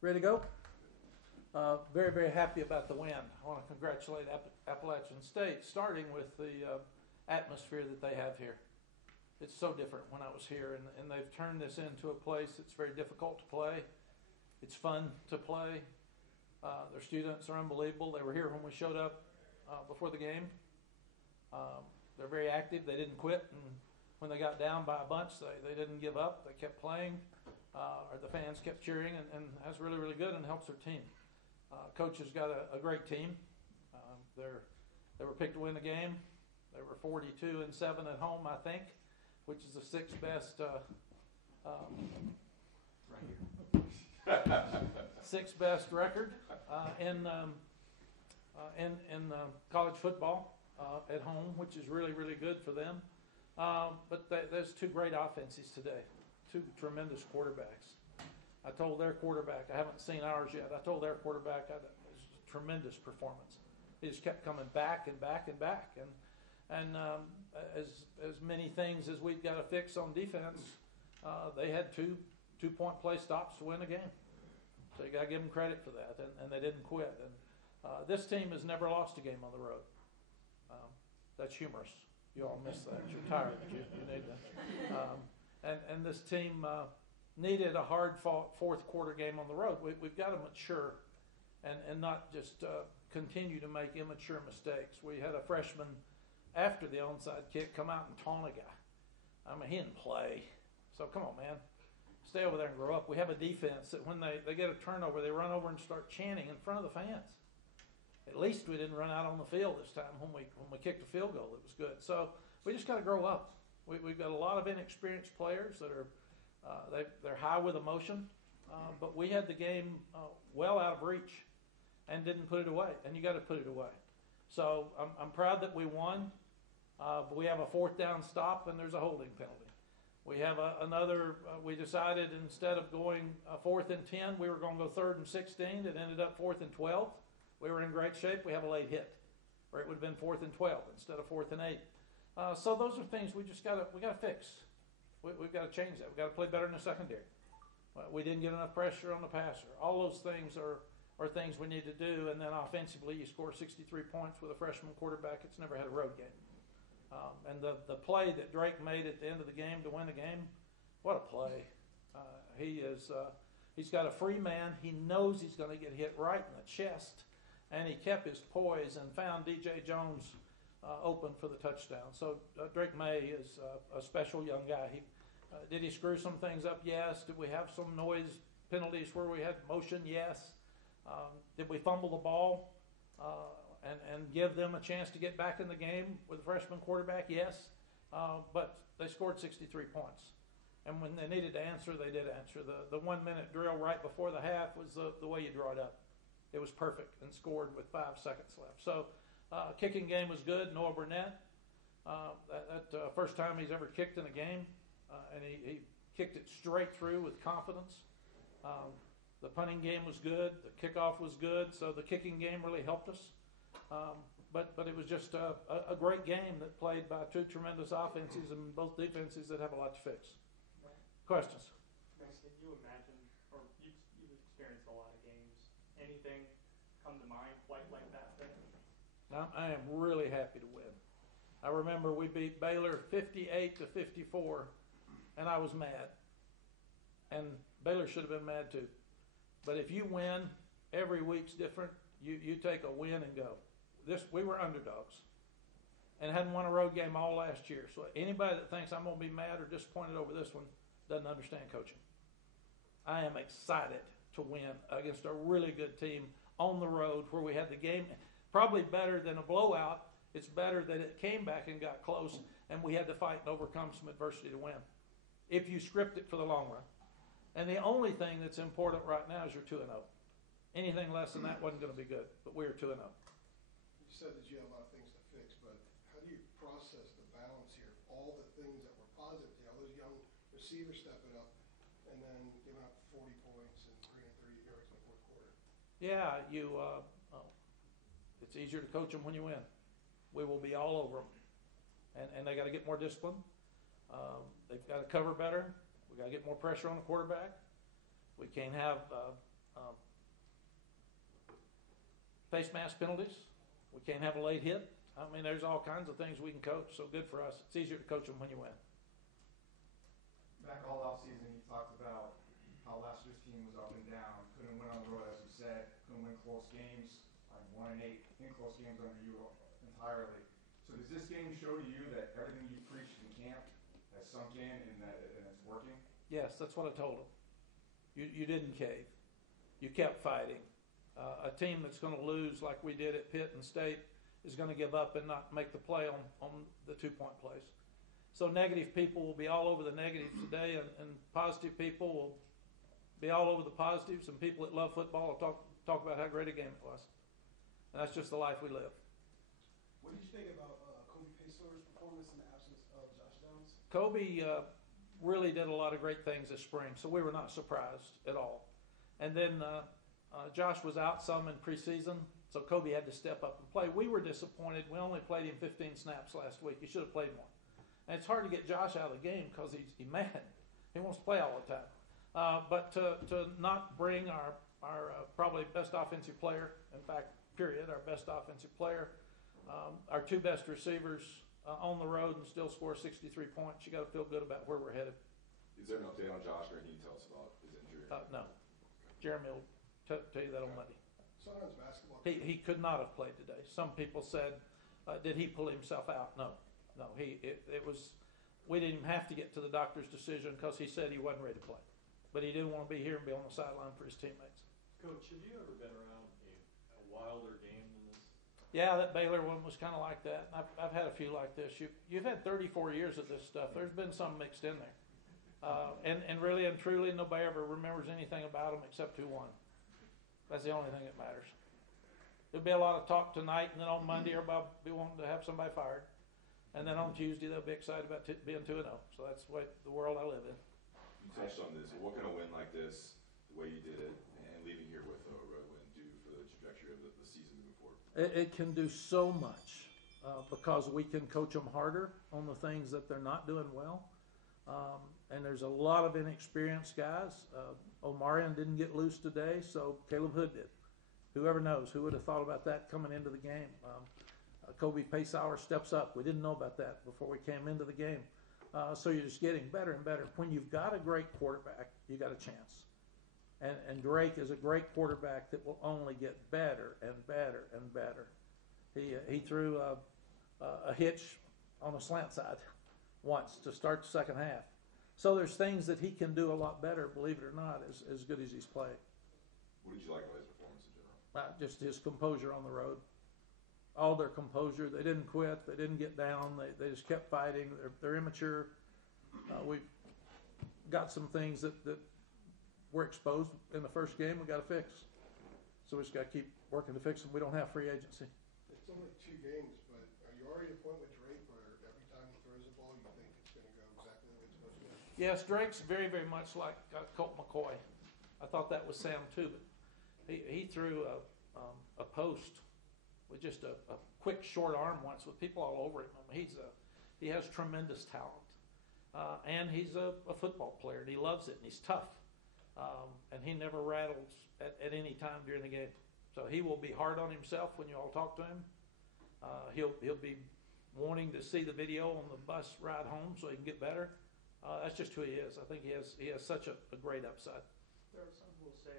Ready to go? Very, very happy about the win. I want to congratulate Appalachian State, starting with the atmosphere that they have here. It's so different when I was here, and they've turned this into a place that's very difficult to play. It's fun to play. Their students are unbelievable. They were here when we showed up before the game. They're very active. They didn't quit, and when they got down by a bunch, they didn't give up. They kept playing, or the fans kept cheering, and that's really, really good and helps their team. Coach has got a great team. They were picked to win the game. They were 42-7 at home, I think, which is the sixth best. Sixth best record in college football at home, which is really, really good for them. But there's two great offenses today, two tremendous quarterbacks. I told their quarterback, I haven't seen ours yet, I told their quarterback it was a tremendous performance. He just kept coming back and back and back. And as many things as we've got to fix on defense, they had two-point play stops to win a game. So you got to give them credit for that, and they didn't quit. And this team has never lost a game on the road. That's humorous. You all miss that. You're tired. You need that. And this team needed a hard-fought fourth-quarter game on the road. We've got to mature and not just continue to make immature mistakes. We had a freshman after the onside kick come out and taunt a guy. I mean, he didn't play. So come on, man. Stay over there and grow up. We have a defense that when they get a turnover, they run over and start chanting in front of the fans. At least we didn't run out on the field this time when we kicked a field goal. It was good. So we just got to grow up. We've got a lot of inexperienced players that are they're high with emotion, but we had the game well out of reach and didn't put it away. And you got to put it away. So I'm proud that we won. But we have a fourth down stop and there's a holding penalty. We have we decided instead of going 4th and 10, we were going to go 3rd and 16. It ended up 4th and 12. We were in great shape. We have a late hit, or it would have been 4th and 12 instead of 4th and 8. So those are things we got to fix. We've got to change that. We've got to play better in the secondary. We didn't get enough pressure on the passer. All those things are things we need to do. And then offensively, you score 63 points with a freshman quarterback. It's never had a road game. And the play that Drake made at the end of the game to win the game, what a play. He's got a free man. He knows he's going to get hit right in the chest. And he kept his poise and found D.J. Jones open for the touchdown. So Drake May is a special young guy. Did he screw some things up? Yes. Did we have some noise penalties where we had motion? Yes. Did we fumble the ball and give them a chance to get back in the game with a freshman quarterback? Yes. But they scored 63 points. And when they needed to answer, they did answer. The 1-minute drill right before the half was the way you draw it up. It was perfect and scored with 5 seconds left. So kicking game was good. Noah Burnett, that first time he's ever kicked in a game, and he kicked it straight through with confidence. The punting game was good. The kickoff was good. So the kicking game really helped us. But it was just a great game that played by two tremendous offenses and both defenses that have a lot to fix. Right. Questions? Max, can you imagine, or you've experienced a lot of games, anything come to mind quite like that thing? I am really happy to win. I remember we beat Baylor 58-54, and I was mad. And Baylor should have been mad too. But if you win, every week's different. You take a win and go. We were underdogs and hadn't won a road game all last year. So anybody that thinks I'm going to be mad or disappointed over this one doesn't understand coaching. I am excited to win against a really good team on the road where we had the game. Probably better than a blowout. It's better that it came back and got close and we had to fight and overcome some adversity to win. If you script it for the long run. And the only thing that's important right now is you're 2-0. Anything less than that wasn't going to be good, but we're 2-0. You said that you have a lot of things to fix, but how do you process the balance here? All the things that were positive, all those young receivers stepping up, and then giving up 40 points and 330 yards in the fourth quarter. Yeah, it's easier to coach them when you win. We will be all over them, and they got to get more discipline. They've got to cover better. We got to get more pressure on the quarterback. We can't have Face mask penalties. We can't have a late hit. I mean, there's all kinds of things we can coach, so good for us. It's easier to coach them when you win. Back all offseason, you talked about how last year's team was up and down, couldn't win on the road, as you said, couldn't win close games, 1-8 in close games under you entirely. So does this game show to you that everything you preached in camp has sunk in and that it's working? Yes, that's what I told them. You didn't cave. You kept fighting. A team that's going to lose like we did at Pitt and State is going to give up and not make the play on the 2-point plays. So negative people will be all over the negatives today, and positive people will be all over the positives, and people that love football will talk about how great a game it was. And that's just the life we live. What did you think about Kobe Paceor's performance in the absence of Josh Downs? Kobe really did a lot of great things this spring, so we were not surprised at all. And then Josh was out some in preseason, so Kobe had to step up and play. We were disappointed. We only played him 15 snaps last week. He should have played more. And it's hard to get Josh out of the game because he's mad. He wants to play all the time. But to not bring our probably best offensive player, in fact, period, our best offensive player, our two best receivers on the road and still score 63 points, you got to feel good about where we're headed. Is there an update on Josh, or can you tell us about his injury? No. Jeremy will tell you that on Monday. Sometimes basketball. He could not have played today. Some people said, did he pull himself out? No. It was. We didn't even have to get to the doctor's decision because he said he wasn't ready to play, but he didn't want to be here and be on the sideline for his teammates. Coach, have you ever been around a wilder game than this? Yeah, that Baylor one was kind of like that. I've had a few like this. You've had 34 years of this stuff. There's been some mixed in there, and really and truly, nobody ever remembers anything about them except who won. That's the only thing that matters. There'll be a lot of talk tonight, and then on Monday, everybody will be wanting to have somebody fired. And then on Tuesday, they'll be excited about being 2-0. So that's the world I live in. You touched on this. What can a win like this, the way you did it, and leaving here with a road win, do for the trajectory of the season moving forward? It can do so much because we can coach them harder on the things that they're not doing well. And there's a lot of inexperienced guys. Omarion didn't get loose today, so Caleb Hood did. Whoever knows, who would have thought about that coming into the game? Kobe Paceor steps up. We didn't know about that before we came into the game. So you're just getting better and better. When you've got a great quarterback, you got a chance. And Drake is a great quarterback that will only get better and better and better. He threw a hitch on a slant side once to start the second half. So there's things that he can do a lot better, believe it or not, as good as he's played. What did you like about his performance in general? Just his composure on the road. All their composure. They didn't quit. They didn't get down. They just kept fighting. They're immature. We've got some things that were exposed in the first game we got to fix. So we just got to keep working to fix them. We don't have free agency. It's only 2 games, but are you already at a point with Drake where every time he throws the ball, you think it's going to go exactly the way it's supposed to go? Yes, Drake's very, very much like Colt McCoy. I thought that was Sam too, but he threw a post with just a quick short arm once with people all over him. I mean, he has tremendous talent, and he's a football player, and he loves it, and he's tough, and he never rattles at any time during the game. So he will be hard on himself when you all talk to him. He'll be wanting to see the video on the bus ride home so he can get better. That's just who he is. I think he has such a great upside. There are some who will say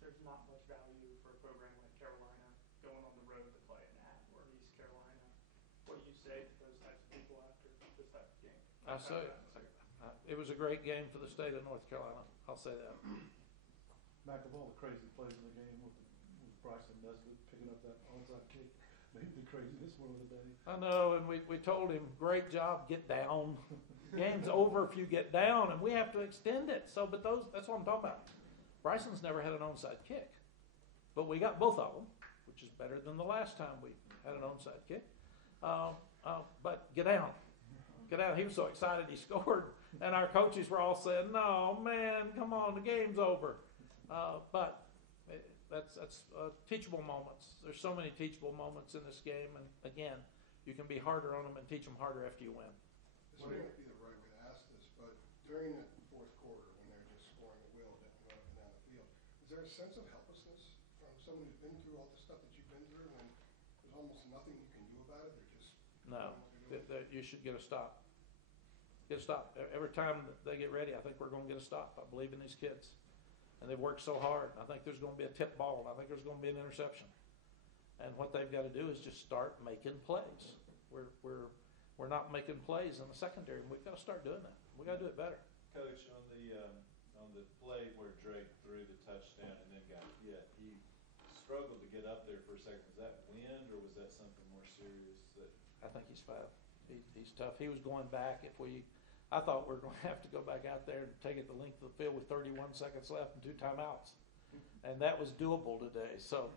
there's not much value for a program like Carolina going on the road to play an App or East Carolina. What do you say to those types of people after this type of game? I say it was a great game for the state of North Carolina. I'll say that. Mack, of all the crazy plays in the game with Bryson Nesbitt picking up that onside kick, maybe the craziest one of the day. I know, and we told him, great job, get down. Game's over if you get down, and we have to extend it. So, but that's what I'm talking about. Bryson's never had an onside kick, but we got both of them, which is better than the last time we had an onside kick. But get down. Get down. He was so excited he scored, and our coaches were all saying, no, man, come on, the game's over. But that's teachable moments. There's so many teachable moments in this game, and again, you can be harder on them and teach them harder after you win. This may not be the right way to ask this, but during that fourth quarter when they're just scoring at will up and down the field, is there a sense of helplessness from someone who's been through all the stuff that you've been through, and there's almost nothing you can do about it? They're just No, doing what they're doing? you should get a stop. Get a stop. Every time that they get ready, I think we're going to get a stop. I believe in these kids. And they've worked so hard. I think there's going to be a tip ball. I think there's going to be an interception. And what they've got to do is just start making plays. We're not making plays in the secondary, and we've got to start doing that. We've got to do it better. Coach, on the play where Drake threw the touchdown and then got hit, he struggled to get up there for a second. Was that wind or was that something more serious? I think he's fine. He's tough. He was going back. I thought we were going to have to go back out there and take it the length of the field with 31 seconds left and 2 timeouts, and that was doable today. So,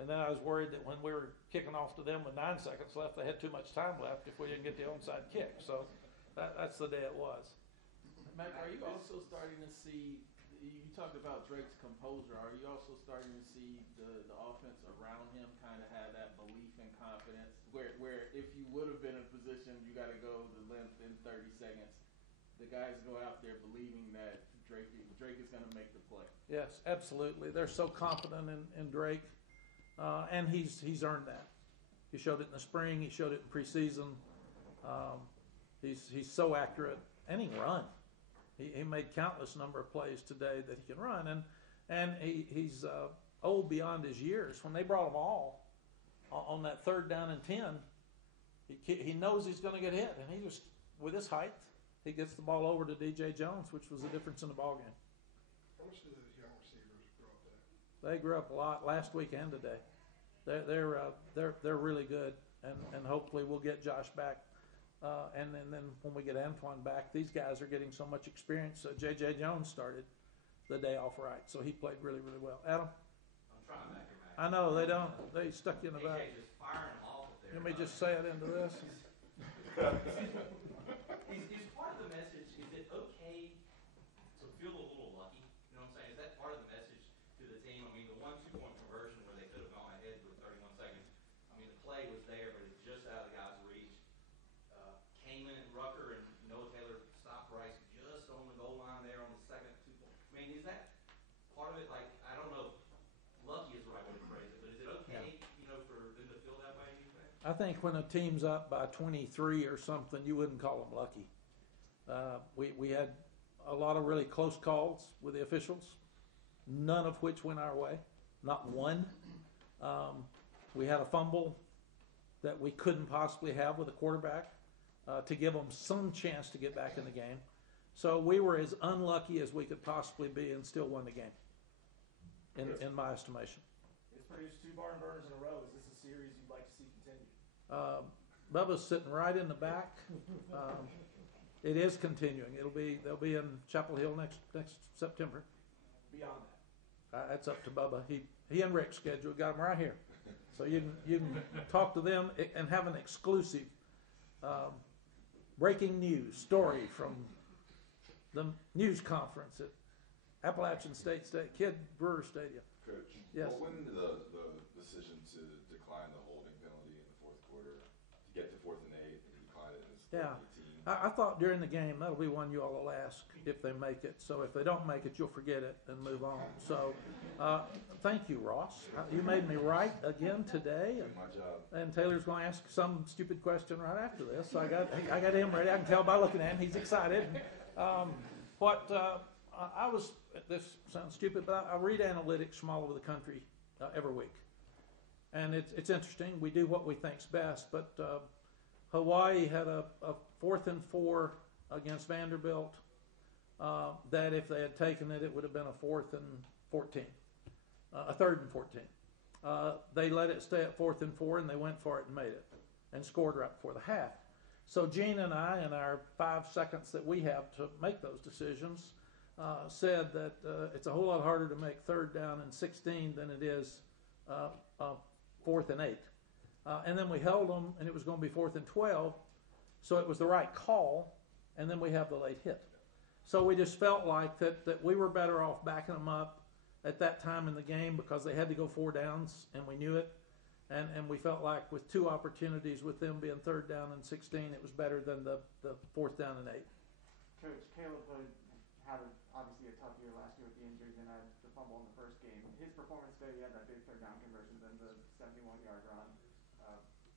and then I was worried that when we were kicking off to them with 9 seconds left, they had too much time left if we didn't get the onside kick. So that's the day it was. Mack, are you also starting to see? You talked about Drake's composure. Are you also starting to see the offense around him kind of have that belief and confidence where if you would have been in a position you got to go the length in 30 seconds, the guys go out there believing that Drake is going to make the play? Yes, absolutely. They're so confident in Drake, and he's earned that. He showed it in the spring. He showed it in preseason. He's so accurate, and he can run. He made countless number of plays today that he can run, and he's old beyond his years. When they brought him all on that 3rd down and 10, he knows he's going to get hit, and he just, with his height, he gets the ball over to DJ Jones, which was the difference in the ball game. How much do those young receivers grow up there? They grew up a lot last week and today. They're really good, and hopefully we'll get Josh back. And then when we get Antoine back, these guys are getting so much experience. J.J. Jones started the day off right, so he played really, really well. Adam? I'm trying back here, Mack. I know, they don't. They stuck you in the back. AJ just firing them off up there. Let me just say it into this. Is part of the message, is it okay to feel a little lucky? You know what I'm saying? Is that part of the message to the team? I mean, the 1 2-point conversion where they could have gone ahead with 31 seconds, I mean, the play was there, but it's just out of the guy's reach. Kamen and Rucker and Noah Taylor stopped Bryce just on the goal line there on the second 2 point. I mean, is that part of it? Like, I don't know if lucky is the right way to phrase it, but is it okay, you know, for them to feel that way, you think? I think when a team's up by 23 or something, you wouldn't call them lucky. We had a lot of really close calls with the officials, none of which went our way, not one. We had a fumble that we couldn't possibly have with a quarterback to give them some chance to get back in the game. So we were as unlucky as we could possibly be and still won the game, in my estimation. It's produced 2 barn burners in a row. Is this a series you'd like to see continue? Bubba's sitting right in the back. It is continuing. They'll be in Chapel Hill next September. Beyond that, That's up to Bubba. He and Rick scheduled. Got them right here, so you can talk to them and have an exclusive breaking news story from the news conference at Appalachian State Kid Brewer Stadium. Coach, Yes. what went into the decision to decline the holding penalty in the 4th quarter to get to 4th and 8 and decline it as Yeah. 18? I thought during the game that'll be one you all will ask if they make it. So if they don't make it, you'll forget it and move on. So thank you, Ross. You made me right again today. Doing my job. And Taylor's going to ask some stupid question right after this. So I got him ready. I can tell by looking at him he's excited. This sounds stupid, but I read analytics from all over the country every week, and it's interesting. We do what we think's best, but Hawaii had a 4th and 4 against Vanderbilt. That if they had taken it, it would have been a 4th and 14, a 3rd and 14. They let it stay at 4th and 4, and they went for it and made it, and scored right before the half. So Gene and I, in our 5 seconds that we have to make those decisions, said that it's a whole lot harder to make 3rd down and 16 than it is 4th and 8. And then we held them, and it was going to be 4th and 12, so it was the right call, and then we have the late hit. So we just felt like that we were better off backing them up at that time in the game because they had to go 4 downs, and we knew it. And we felt like with 2 opportunities, with them being 3rd down and 16, it was better than the 4th down and 8. Coach, Caleb had obviously a tough year last year with the injuries and had the fumble his performance today, he had that big third down conversion, then the 71-yard run.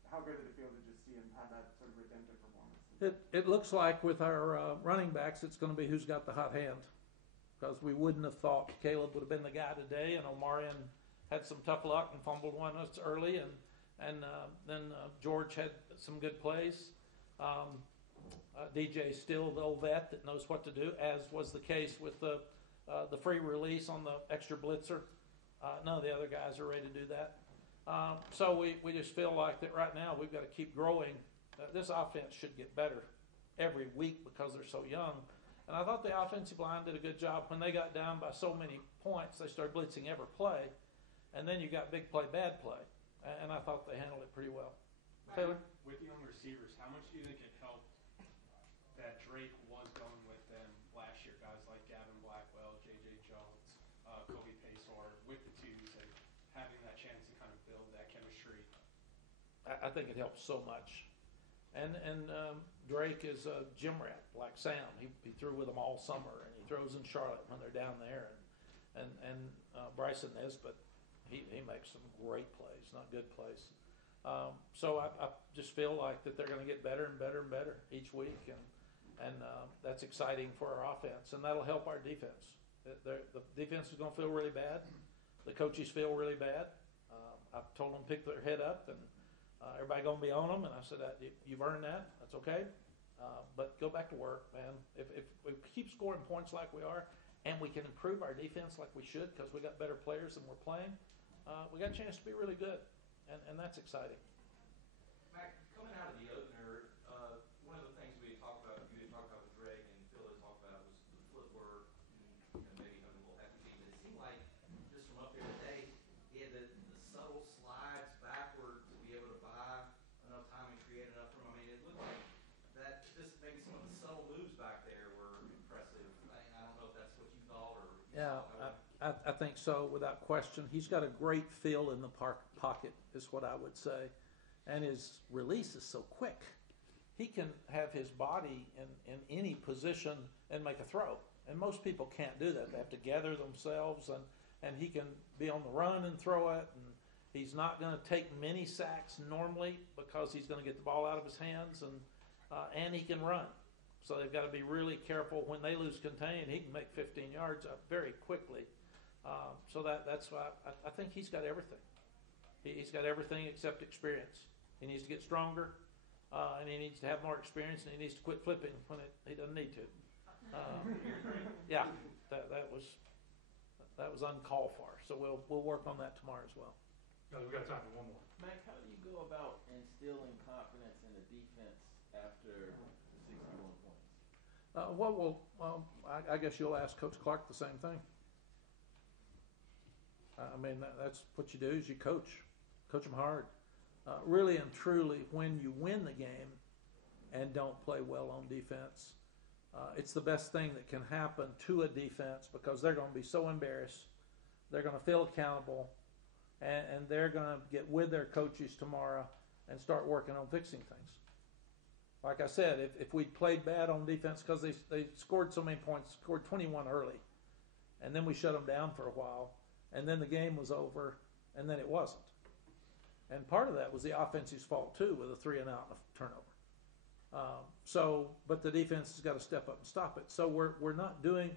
How good did it feel to just see him have that sort of redemptive performance? It looks like with our running backs, it's going to be who's got the hot hand, because we wouldn't have thought Caleb would have been the guy today, and Omarion had some tough luck and fumbled one of us early, and then George had some good plays. DJ still the old vet that knows what to do, as was the case with the free release on the extra blitzer. None of the other guys are ready to do that. So we just feel like that right now we've got to keep growing. This offense should get better every week because they're so young. And I thought the offensive line did a good job. When they got down by so many points, they started blitzing every play. And then you got big play, bad play. And I thought they handled it pretty well. Taylor? With young receivers, how much do you think it helped that Drake was going with them last year? Guys like Gavin Blackwell, J.J. Jones, Kobe Paysour, with the twos, and having that chance to kind of build that chemistry. I think it helps so much. And Drake is a gym rat like Sam. He threw with them all summer, and he throws in Charlotte when they're down there. And Bryson Nesbitt, he makes some great plays, not good plays. So I just feel like that they're going to get better and better and better each week, and that's exciting for our offense, and that'll help our defense. The defense is going to feel really bad. The coaches feel really bad. I've told them to pick their head up, and everybody going to be on them, and I said, you've earned that. That's okay. But go back to work, man. If we keep scoring points like we are, and we can improve our defense like we should because we got better players than we're playing, we got a chance to be really good, and that's exciting. Mack, coming out of the opener, one of the things you had talked about with Drake and Phil had talked about was the footwork and maybe having a little hefty feet. But it seemed like just from up there today, he had the subtle slides backward to be able to buy enough time and create enough room. I mean, it looked like that. Just maybe some of the subtle moves back there were impressive. I don't know if that's what you thought or. Yeah, I think so, without question. He's got a great feel in the pocket, is what I would say. And his release is so quick. He can have his body in any position and make a throw. And most people can't do that. They have to gather themselves, and he can be on the run and throw it. And he's not going to take many sacks normally because he's going to get the ball out of his hands, and he can run. So they've got to be really careful. When they lose contain, he can make 15 yards up very quickly. So that's why I think he's got everything. He's got everything except experience. He needs to get stronger, and he needs to have more experience, and he needs to quit flipping when he doesn't need to. Yeah, that was uncalled for. So we'll work on that tomorrow as well. No, we've got time for one more. Mack, how do you go about instilling confidence in the defense after 61 points? I guess you'll ask Coach Clark the same thing. I mean, that's what you do is you coach them hard. Really and truly, when you win the game and don't play well on defense, it's the best thing that can happen to a defense because they're going to be so embarrassed. They're going to feel accountable, and they're going to get with their coaches tomorrow and start working on fixing things. Like I said, if we'd played bad on defense because they scored so many points, scored 21 early, and then we shut them down for a while, and then the game was over, and then it wasn't. And part of that was the offense's fault too, with a 3-and-out and a turnover. But the defense has got to step up and stop it. So we're not doing,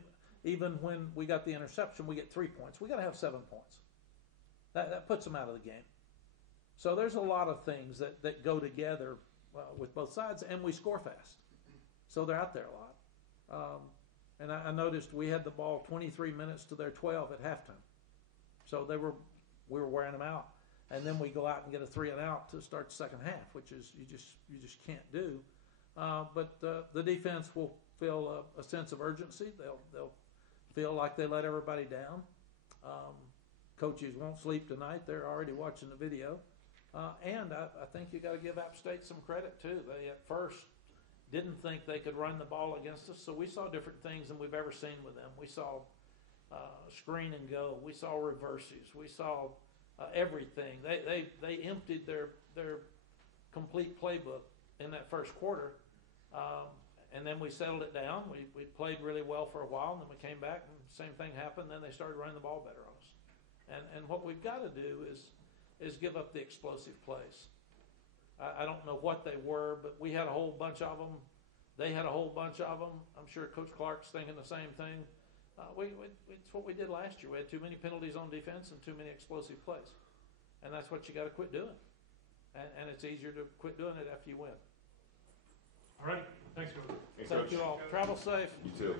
even when we got the interception, we get 3 points. We got to have 7 points. That puts them out of the game. So there's a lot of things that go together with both sides, and we score fast. So they're out there a lot. And I noticed we had the ball 23 minutes to their 12 at halftime. So we were wearing them out. And then we go out and get a 3-and-out to start the second half, which is you just can't do. But the defense will feel a sense of urgency. They'll feel like they let everybody down. Coaches won't sleep tonight. They're already watching the video. And I think you got to give App State some credit too. They at first didn't think they could run the ball against us, so we saw different things than we've ever seen with them. We saw screen and go. We saw reverses. We saw everything. They emptied their complete playbook in that first quarter, and then we settled it down. We played really well for a while, and then we came back, and the same thing happened. Then they started running the ball better on us. And what we've got to do is give up the explosive plays. I don't know what they were, but we had a whole bunch of them. They had a whole bunch of them. I'm sure Coach Clark's thinking the same thing. It's what we did last year. We had too many penalties on defense and too many explosive plays. And that's what you got to quit doing. And it's easier to quit doing it after you win. All right. Thanks, Coach. Thanks, Thank Coach. you all. Travel safe. You too.